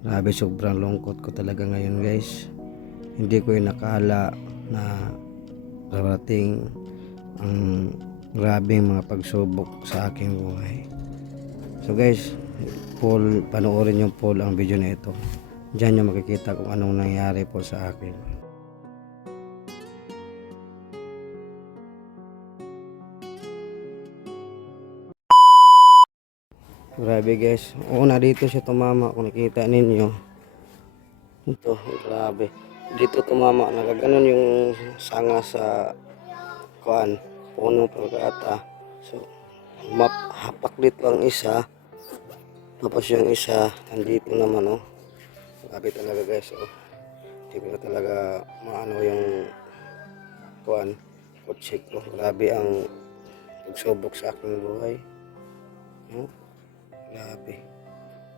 Grabe, sobrang lungkot ko talaga ngayon guys. Hindi ko inakala na darating ang grabeng mga pagsubok sa aking buhay. So guys, panoorin yung poll ang video na ito. Diyan nyo makikita kung anong nangyari po sa akin. Grabe guys. Una dito siya tumama, kung nakita ninyo. Ito, grabe. Dito tumama, nagaganon yung sanga sa puno pagkata. So, hapak dito ang isa. Tapos yung isa, nandito naman oh. Grabe talaga guys oh. Hindi ko na talaga maano yung kotse ko. Grabe ang pagsubok sa aking buhay. No? Grabe.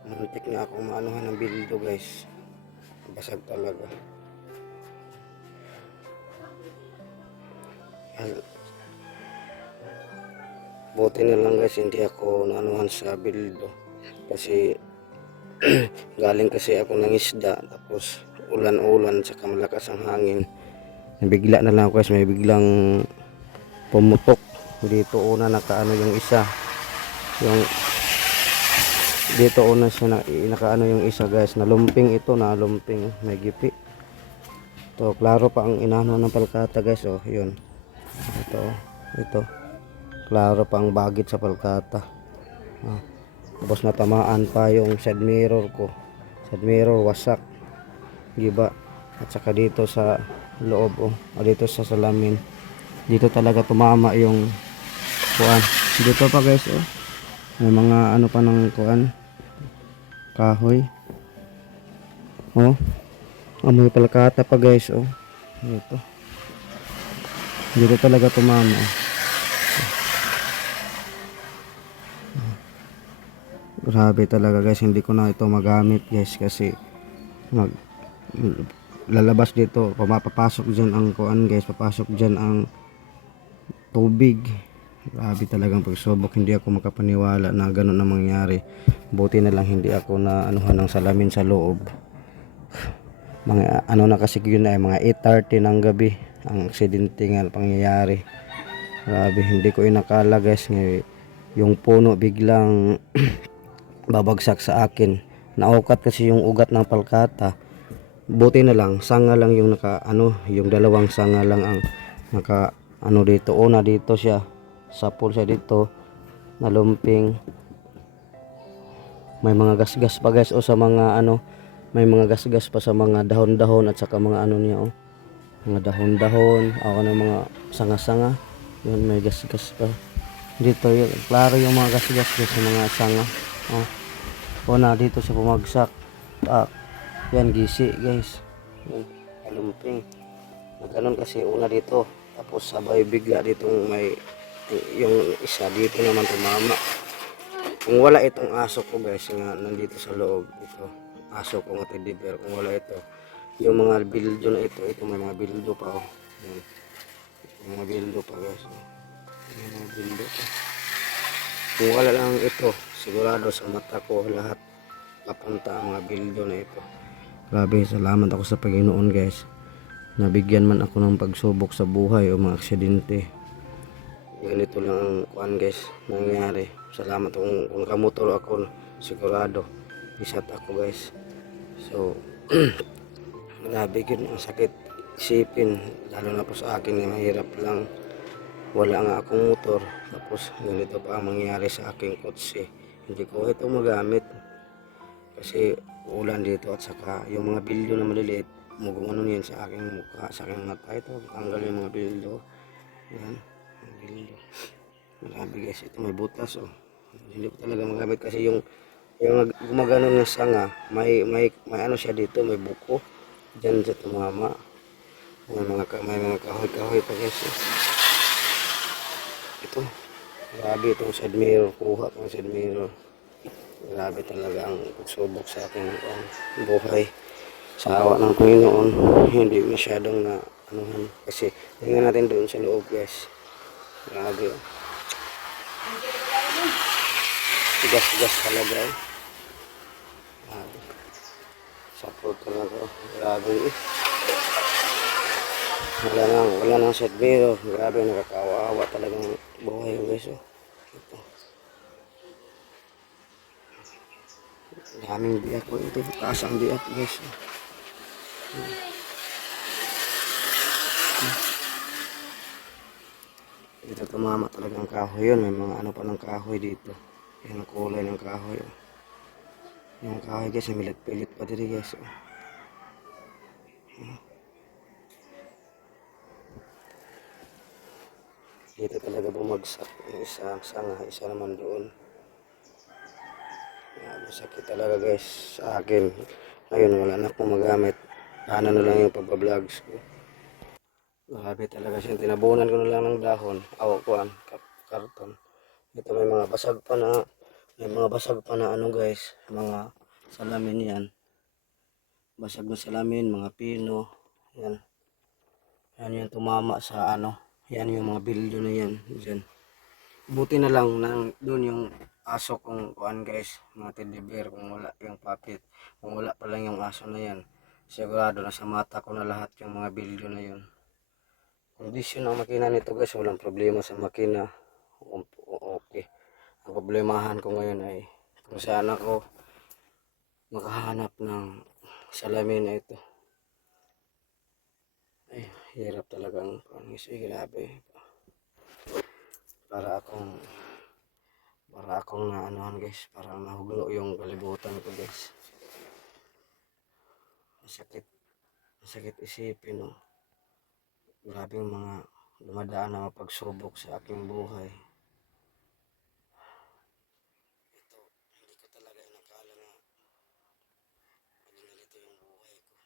Muntik na ako maanuhan ng bildo guys. Basag talaga. Buti na lang guys hindi ako naanuhan sa bildo. Kasi galing kasi ako ng isda. Tapos ulan-ulan saka malakas ang hangin. Nabigla na lang ako guys. May biglang pumutok. Dito una nakaano yung isa. Dito una siya nakaano yung isa guys. Nalumping ito, nalumping. May gipi. Ito, klaro pa ang inano ng palkata guys. Oh, yun. Ito. Klaro pa ang bagit sa palkata. Tapos natamaan pa yung side mirror ko. Side mirror wasak. Giba. At saka dito sa loob oh. Dito sa salamin. Dito talaga tumama yung dito pa guys oh. May mga ano pa ng kahoy. Oh. May palkata pa guys oh. Dito talaga tumama. Grabe talaga guys, hindi ko na ito magamit guys kasi lalabas dito, papasok diyan ang guys, papasok diyan ang tubig. Grabe talagang pagsubok, hindi ako makapaniwala na gano'n na mangyari. Buti na lang hindi ako na anuhan ng salamin sa loob. Mga ano na kasi yun ay mga 8:30 ng gabi ang aksidente nga pangyayari. Grabe, hindi ko inakala guys, yung puno biglang babagsak sa akin. Naukat kasi yung ugat ng palkata. Buti na lang sanga lang yung yung dalawang sanga lang ang dito. Una dito siya, sapol siya dito, nalumping. May mga gasgas pa guys o sa mga may mga gasgas pa sa mga dahon-dahon at saka mga niya oh. Mga dahon-dahon, ng mga sanga-sanga. Yun, may gasgas pa. Dito yun, klaro yung mga gasgas sa mga sanga. Oh. Una dito siya bumagsak. Yan gisi guys. Alumping. Nagkanon kasi una dito. Tapos sabay bigla dito may yung isa dito naman tumama. Kung wala itong aso ko guys nga nandito sa loob ito. Aso ko nga teddy bear. Kung wala ito. Yung mga bildo na ito may mga bildo pa oh. Yan. Mga bildo pa guys. May mga bildo pa. Kung wala lang ito, sigurado sa mata ko lahat papunta ang mga bildo na ito. Grabe, salamat ako sa Panginoon guys. Nabigyan man ako ng pagsubok sa buhay o mga aksidente. Ganito lang ang guys nangyari. Salamat kung kamotor ako, sigurado isat ako guys. So grabe yun, ang sakit isipin, lalo na po sa akin na mahirap lang. Wala nga akong motor, tapos ganito pa ang mangyari sa aking kotse. Hindi ko ito magamit kasi ulan dito at saka yung mga bildo na maliliit mugong yan sa aking mukha, sa aking mata. Ito, tanggal yung mga bildo. Yan, mga bildo. Grabe guys, ito may butas oh. Hindi ko talaga magamit kasi yung gumagano ng sanga, may siya dito, may buko. Diyan sa tumama. May mga kahoy-kahoy pa guys oh. Ito, grabe itong side mirror, kuha itong side mirror. Grabe talaga ang pagsubok sa aking buhay. Sa awa ng Panginoon, hindi masyadong na kasi tingnan natin doon sa loob guys. Grabe. Gas talaga. Huwag talaga. Grabe eh. Wala nang set mirror. Grabe, nakakawawa talagang buhay guys. Oh. Ito. Daming biyak ko ito. Taas ang biyak guys. Oh. Dito tumama talaga ang kahoy yun. May mga ano pa ng kahoy dito. Yan ang kulay ng kahoy. Oh. Yung kahoy guys, milit-pilit pa dito guys. Oh. Dito talaga bumagsak. Yung isa sanga, isa naman doon. Masakit talaga guys sa akin. Ngayon wala na akong magamit. Ano na lang yung pagpa-vlogs ko. Grabe talaga siya. Tinabunan ko na lang ng dahon. Awakuan, karton. Ito may mga basag pa na ano guys. Mga salamin yan. Basag na salamin, mga pino. Yan. Yan yung tumama sa ano. Yan yung mga bildo na yan. Diyan. Buti na lang doon yung aso kong kuan guys, mga teddy bear, kung wala yung puppet, kung wala pa lang yung aso na yan, sigurado na sa mata ko na lahat yung mga bildo na yun. Kondisyon ang makina nito guys, walang problema sa makina. Okay. Ang problemahan ko ngayon ay kung saan ako makahanap ng salamin na ito. Ay, hirap talagang kuan guys, grabe. Para akong naanohan guys, parang nahuglo yung kalibutan ko guys. Masakit isipin no. Grabe yung mga dumadaan na pagsubok sa aking buhay. Ito, hindi ko talaga inakala na maging ganito yung buhay ko.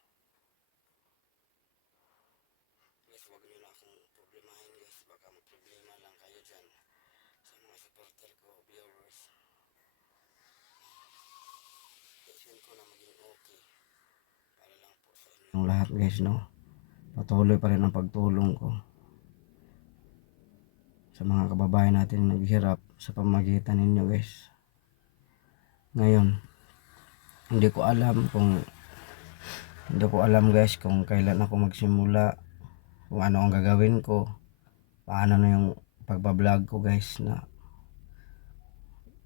Guys, huwag nyo na akong problemahin guys, baka magproblema lang kayo dyan sa mga supporter ko, viewers. Passion ko na maging okay para lang po sa inyo yung lahat guys no. Patuloy pa rin ang pagtulong ko sa mga kababayan natin na naghihirap sa pamagitan ninyo guys. Ngayon, hindi ko alam guys kung kailan ako magsimula, kung ano ang gagawin ko, paano na yung pagbablog ko guys, na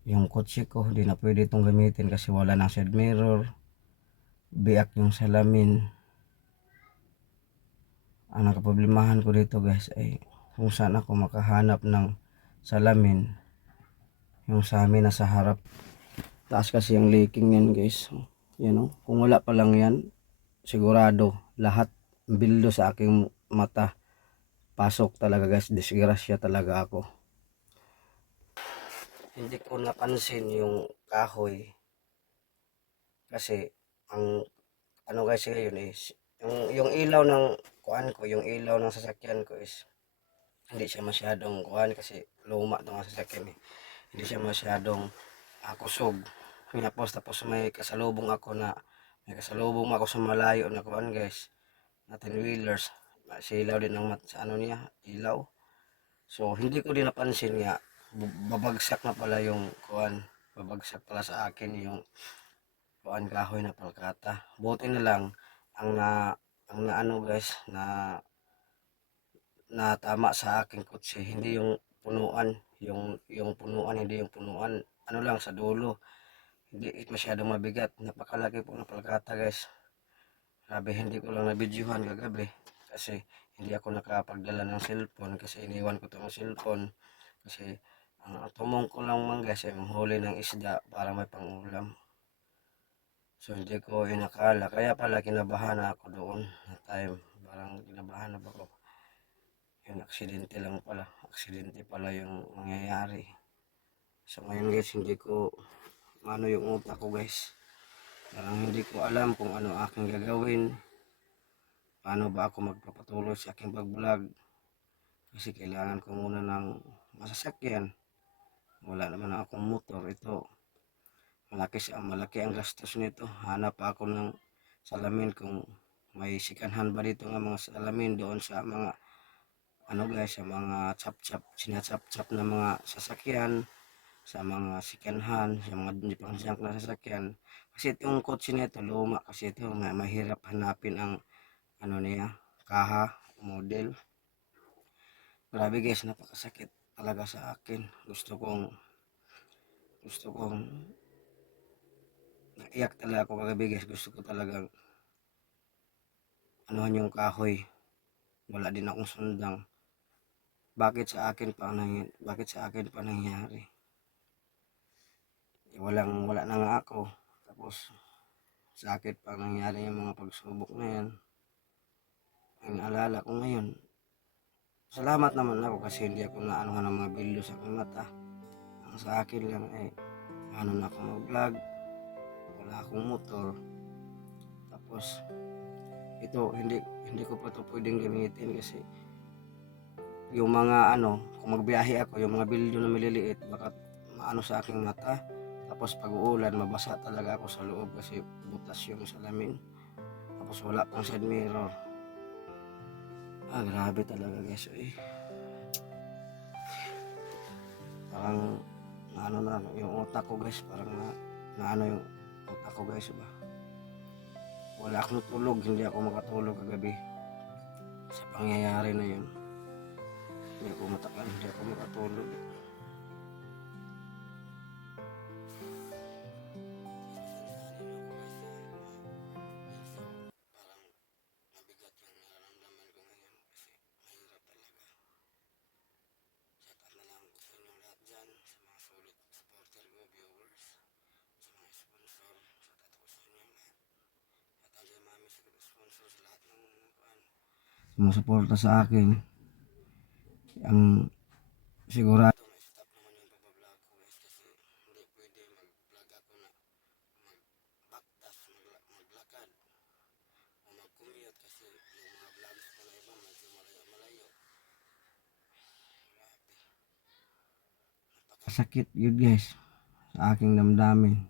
yung kotse ko hindi na pwede itong gamitin kasi wala ng side mirror, biyak yung salamin. Ang nakaproblemahan ko dito guys ay kung saan ako makahanap ng salamin. Yung sa amin nasa harap, taas kasi yung leaking yan guys. Yan o, kung wala pa lang yan, sigurado lahat bildo sa aking mata pasok talaga guys, disgrasya talaga ako. Hindi ko napansin yung kahoy kasi ang ano guys ngayon is yung ilaw ng kuan ko, yung ilaw ng sasakyan ko is hindi siya masyadong kuan kasi luma itong sasakyan eh. Hindi siya masyadong kusog. Tapos may kasalubong ako sa malayo na kuan guys, na 10-wheelers. Silaw din ang sa ano niya, ilaw. So hindi ko din napansin nga babagsak na pala yung kuan, babagsak pala sa akin yung kuan kahoy na palkata. Buti na lang ang na ano guys, na tama sa aking kotse, hindi yung punuan, yung punuan, hindi yung punuan, ano lang sa dulo. Hindi masyadong mabigat, napakalaki po ng palkata guys. Grabe, hindi ko lang nabidyohan kagabi kasi hindi ako nakapagdala ng cellphone kasi iniwan ko itong cellphone kasi ang tumong ko lang man guys ay manghuli ng isda para may pangulam. So hindi ko inakala, kaya pala kinabahan ako doon na time, parang kinabahan ako. Yung aksidente lang pala, aksidente pala yung mangyayari. So ngayon guys, hindi ko ano yung utak ko guys, parang hindi ko alam kung ano aking gagawin, paano ba ako magpapatuloy sa aking pag-vlog kasi kailangan ko muna ng masasakyan. Wala naman akong motor. Ito malaki ang gastos nito. Hanap ako ng salamin kung may sikanhan ba dito nga mga salamin doon sa mga ano guys, sa mga chap-chap, sinachap-chap na mga sasakyan, sa mga second hand, sa mga hindi pang junk na sasakyan. Kasi itong kotse na ito, luma kasi ito, mahirap hanapin ang ano niya, kaha, model. Grabe guys, napakasakit talaga sa akin. Gusto kong naiyak talaga ako kagabi guys. Gusto ko talagang anuhan yung kahoy. Wala din akong sundang. Bakit sa akin pa nangyari? Wala na nga ako. Tapos sa akin pa nangyari yung mga pagsubok na yan. Ang naalala ko ngayon, salamat naman ako kasi hindi ako naanuhan ng mga bildo sa aking mata. Ang sa akin lang ay ano na ako mag-vlog, wala akong motor. Tapos ito hindi ko pa ito pwedeng gamitin kasi yung mga kung magbiyahe ako, yung mga bildo na maliliit baka maano sa aking mata. Tapos pag uulan mabasa talaga ako sa loob kasi butas yung salamin. Tapos wala pang side mirror. Grabe talaga guys. Parang na yung utak ko guys, parang na yung utak ko guys ba. Wala akong tulog, hindi ako makatulog kagabi sa pangyayari na yun. Hindi ako makatulog. Sumusuporta sa akin. Ang sigurado sakit yun guys sa aking damdamin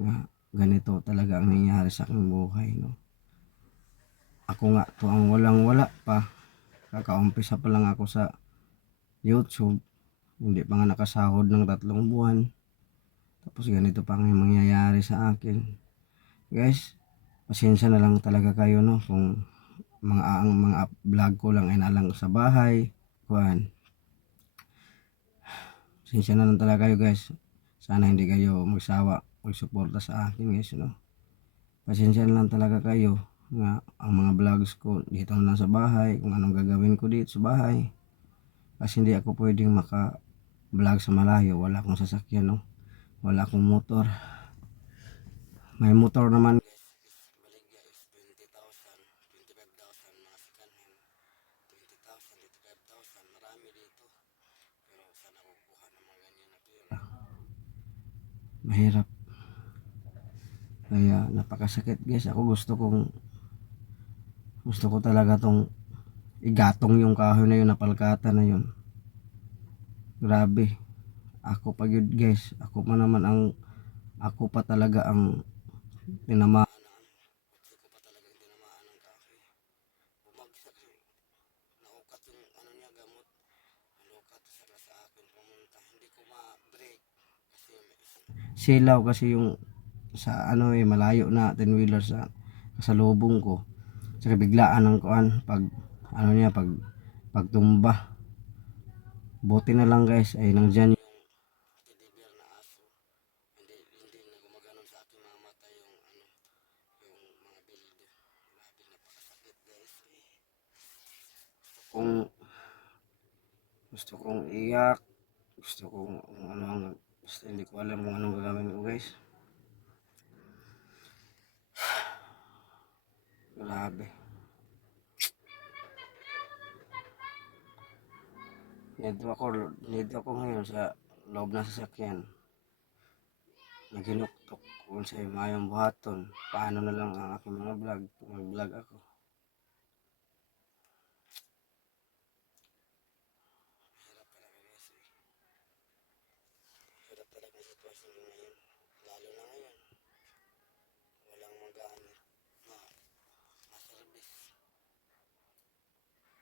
nga ganito talaga ang nangyayari sa aking buhay, no? Ako nga to ang walang wala pa, kakaumpisa pa lang ako sa YouTube, hindi pa nga nakasahod ng 3 buwan, tapos ganito pa ang mangyayari sa akin guys. Pasensya na lang talaga kayo, no, kung ang mga vlog ko lang ay nalang sa bahay kuan. Pasensya na lang talaga kayo guys, sana hindi kayo magsawa magsuporta sa akin guys, no. Pasensya na lang talaga kayo nga ang mga vlogs ko dito na lang sa bahay, kung anong gagawin ko dito sa bahay, kasi hindi ako pwedeng maka vlog sa malayo, wala akong sasakyan, no, wala akong motor. May motor naman mahirap, kaya napakasakit guys. Ako gusto ko talaga tong igatong yung kahoy na yun, napalkata na yun. Grabe, ako pa yun guys, ako pa talaga ang tinamaan. Silaw kasi yung sa malayo na 10-wheeler sa kasalubong ko. Saka biglaan ng kuan pag pagtumba. Buti na lang guys ay nandyan yung kung gusto kong iyak, gusto kong basta hindi ko alam kung anong gagawin ko guys. Grabe. Dito ako ngayon sa loob ng sasakyan. Naginuktok kung sa'yo mayong buhaton. Paano na lang ang aking mga vlog. Mag-vlog ako. Hirap talaga yung sitwasyon ngayon. Lalo na ngayon. Walang magamit na service.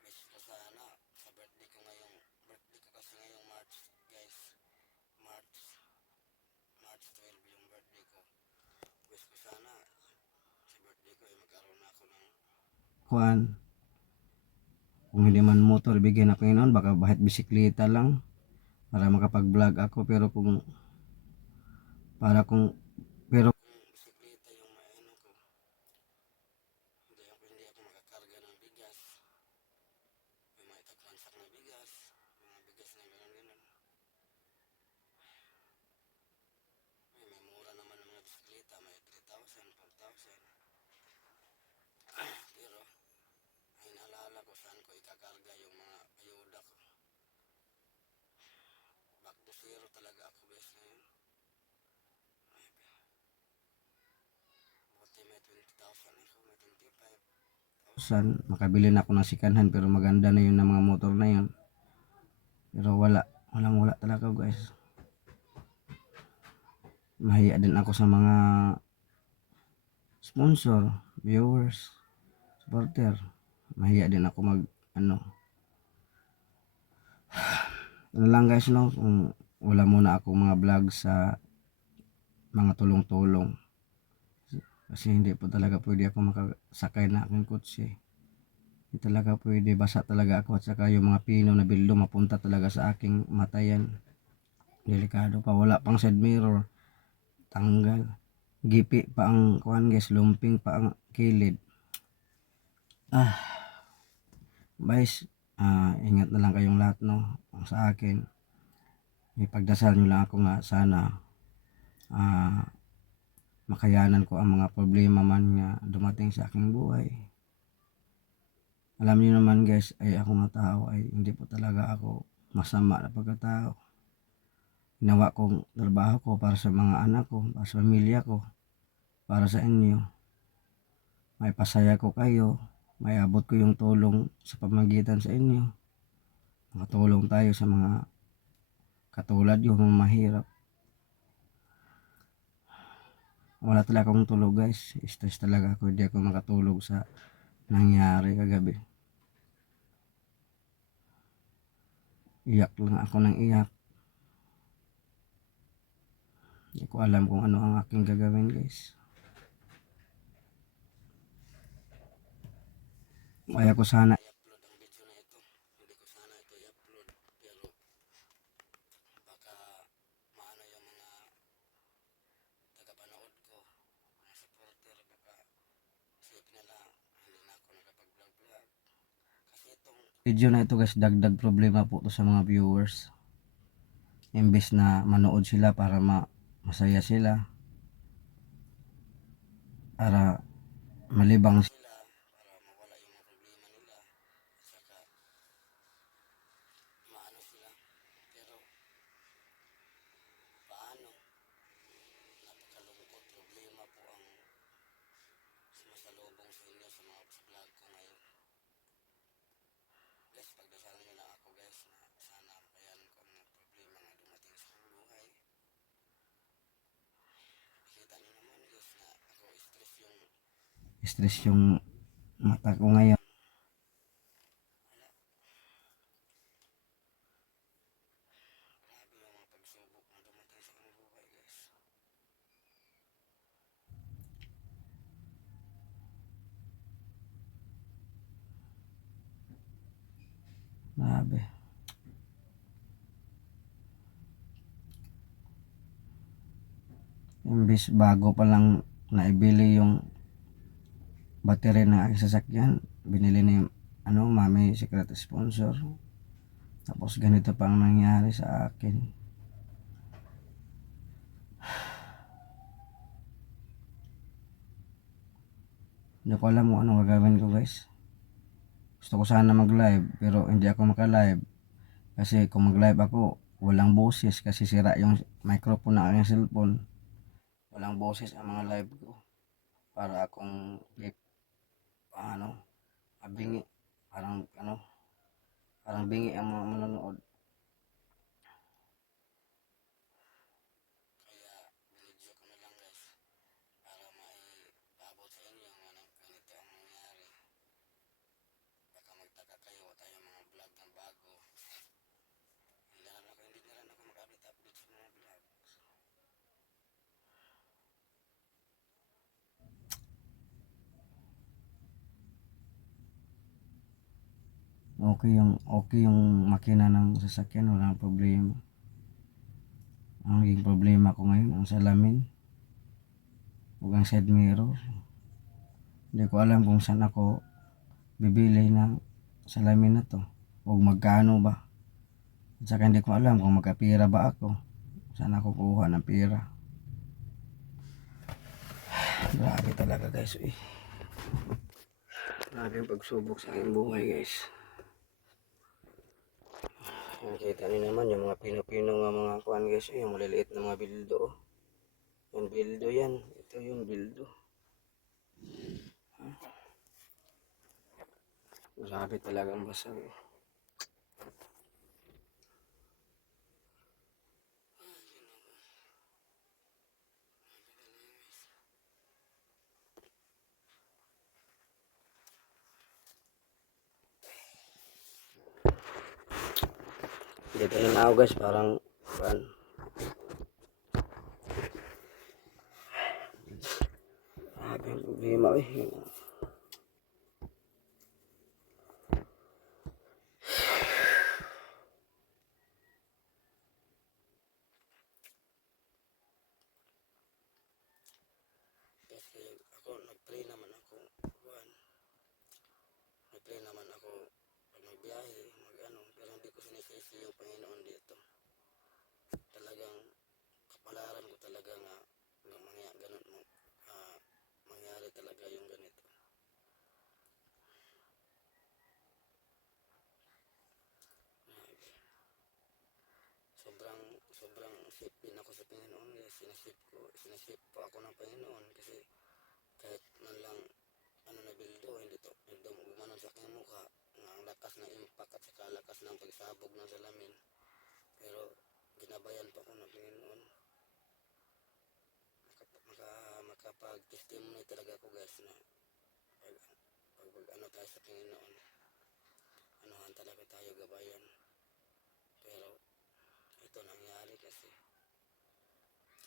Wish ko sana sa birthday ko kasi ngayong March guys. March 12 yung birthday ko. Wish ko sana sa birthday ko ay magkaroon na ako ng kuan. Kung hindi man motor, bigyan ako yun, baka bahit bisikleta lang para makapag-vlog ako. Pero kung para kung pero kung bisikleta yung maano ko, hindi ako makakarga ng bigas. May mga itaglansak na bigas, mga bigas na gano'n-gano'n. May mura naman ng mga bisikleta, may 3,000, 4,000. Pero ang inaalala ko saan ko ikakarga yung mga ayuda ko. Back to zero talaga ako guys ngayon. Buti may 20,000 ako, may 25,000. Makabili na ako ng sikanhan pero maganda na yun ng mga motor na yun. Pero wala talaga guys. Mahiya din ako sa mga sponsor, viewers, supporter. Mahiya din ako mag ano lang guys, no, kung wala muna ako mga vlog sa mga tulong-tulong kasi hindi po talaga pwede ako makasakay na aking kotse. Hindi talaga pwede, basa talaga ako at saka yung mga pino na bildo mapunta talaga sa aking matayan. Delikado pa, wala pang side mirror, tanggal, gipi pa ang kuhan guys, lumping pa ang kilid. Guys, ingat na lang kayong lahat, no. Ang sa akin, ipagdasal nyo lang ako nga sana makayanan ko ang mga problema man nga dumating sa aking buhay. Alam niyo naman guys, ay ako nga tao ay hindi po talaga ako masama na pagkatao. Ginawa kong trabaho ko para sa mga anak ko, para sa pamilya ko, para sa inyo. May pasaya ko kayo, may abot ko yung tulong sa pamagitan sa inyo. Makatulong tayo sa mga katulad yung mga mahirap. Wala talaga akong tulog guys, stress talaga ako, hindi ako makatulog sa nangyari kagabi. Iyak lang ako ng iyak. Hindi ko alam kung ano ang aking gagawin guys. Kaya ko sana i-upload ang video na ito. Hindi ko sana ito i-upload. Pero baka maano yung mga tagapanood ko, mga supporter, baka isip nila hindi na ako nakapag-vlog-vlog. Kasi itong video na ito guys, dagdag problema po to sa mga viewers. Imbes na manood sila para masaya sila, para malibang sila, para mawala yung mga problema nila, at saka maano sila. Pero paano, napakalungkot, problema po ang sumasalubong sa inyo sa mga vlog ko ngayon. Guys, pagdasalan nyo lang ako guys na sana makayanan ko ang mga problema na dumating sa aking buhay. Kita nyo naman guys na ako stress yung mata ko ngayon. Grabe yung mga pagsubok na dumating sa aking buhay guys. Grabe. Imbis bago pa lang naibili yung battery ng aking sasakyan, binili ni mami secret sponsor. Tapos ganito pa ang nangyari sa akin. Hindi ko alam kung anong gagawin ko guys. Gusto ko sana mag live pero hindi ako maka live. Kasi kung mag live ako, walang boses kasi sira yung microphone ng aking cellphone. Walang boses ang mga live ko. Para akong bingi. Parang bingi ang mga manonood. Kaya binidyo ko na lang guys para maipaabot sa inyo nga ganito ang nangyari. Baka magtaka kayo, tayo mga vlog ng bago. Hindi na rin ako mag-update sa mga vlog. okay yung makina ng sasakyan, walang problema. Ang naging problema ko ngayon ang salamin ug ang side mirror. Hindi ko alam kung saan ako bibili ng salamin na to o magkano ba. At saka hindi ko alam kung magkapira ba ako, saan ako kuha ng pera. Grabe talaga guys, grabe yung pagsubok sa aking buhay guys. Nakita niyo naman yung mga pino-pino nga mga kuan guys, yung maliliit na mga bildo. Yung bildo yan, ito yung bildo. Grabe talagang basag. Dito na ako guys, parang kuan. Grabe yung problema Kasi ako, nag-pray naman ako, kuan. Nag-pray naman ako pag magbiyahe, mag-ano, pero hindi ko sinisisi yung Panginoon dito. Talagang kapalaran ko talaga nga ganun mo, mangyari talaga yung ganito. Sobrang sip din ako sa Panginoon guys. Sinasip po ako ng Panginoon kasi kahit man lang ano na bildo, hindi mo gumanon sa aking mukha, ang lakas ng impact at saka lakas ng pagsabog ng salamin. Pero ginabayan pa ako ng Panginoon. Makapag-testimony talaga ako guys na pag ano tayo sa Panginoon, anuhan talaga tayo gabayan. Pero ito nangyari kasi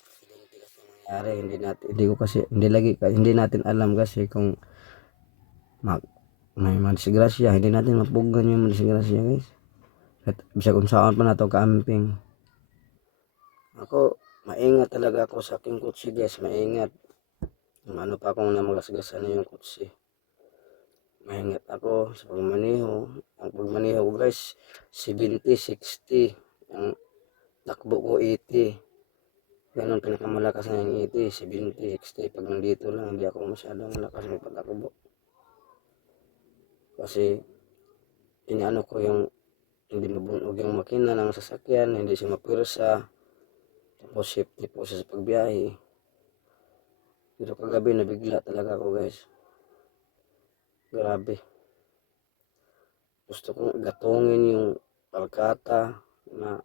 aksidente kasi nangyari, hindi natin alam kasi kung may madisgrasya, hindi natin mapugan yung madisgrasya guys. At bisag kung saan pa na to camping. Ako, maingat talaga ako sa aking kutsi guys, maingat. Ano pa akong namagasgasan na yung kutsi. Maingat ako sa pagmaniho. Ang pagmaniho ko guys, 70, 60. Ang takbo ko 80. Ganon pinakamalakas na yung 80, 70, 60. Pag nandito lang, hindi ako masyadong malakas ng patakbo. Kasi, inaano ko yung hindi mabunog yung makina ng sasakyan, hindi siya mapwersa. Tapos safety po sa pagbiyahe. Pero kagabi nabigla talaga ako guys. Grabe. Gusto kong gatungin yung palkata na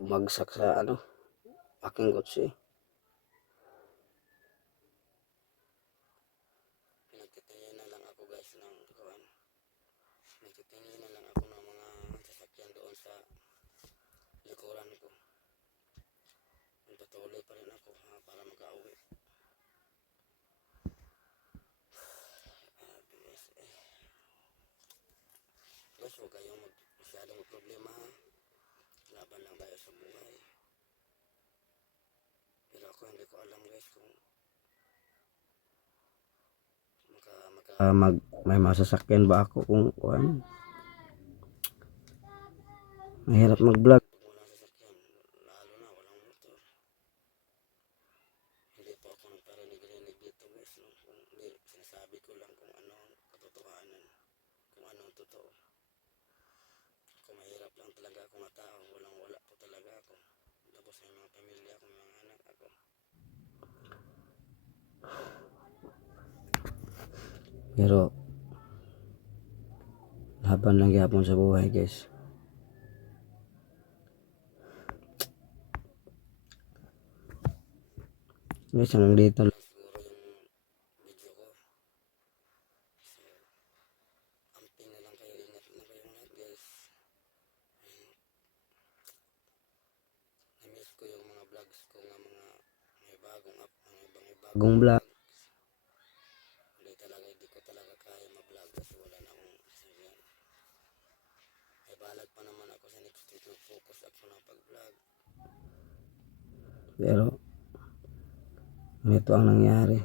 bumagsak sa aking kotse. Nagtitingin na lang ako guys ng kuwan. Nagtitingin na lang ako ng mga sasakyan doon sa likuran ko. Patuloy pa rin ako para makauwi. Guys, huwag kayong masyadong problema ha. Laban lang tayo sa buhay. Pero ako hindi ko alam guys kung may masasakyan ba ako kung kuwan. Mahirap mag-vlog. Walang sasakyan, lalo na walang motor. Hindi po ako nagparinig-rinig dito guys. No? Kung hindi, sinasabi ko lang kung ano ang katotohanan. Kung ano ang totoo. Ako mahirap lang talaga ako na tao. Walang-wala po talaga ako. Tapos may mga pamilya ko, mga anak ako. Pero laban lang yapon sa buhay guys. Guys, hanggang dito lang siguro yung video ko. So, amping na lang kayo, ingat na kayo lahat guys. Na-miss ko yung mga vlogs ko nga mga may bagong bagong vlog. Hindi ko talaga kaya ma-vlog kasi wala na akong sasakyan. Ay balag pa naman ako sa next week focus ako na pag-vlog. Pero ito ang nangyari.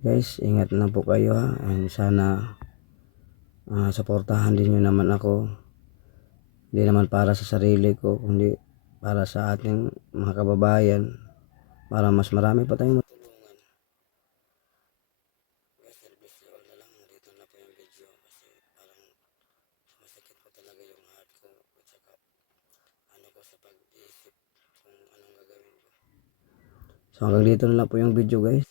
Guys, ingat na po kayo ha. And sana suportahan din nyo naman ako. Hindi naman para sa sarili ko, kundi para sa ating mga kababayan. Para mas marami pa tayong matulungan. Guys, service you all na lang. Dito na po yung video kasi parang masakit po talaga yung heart ko at saka ano ko sa pag-iisip kung anong gagawin ko. So hanggang dito na lang po yung video guys.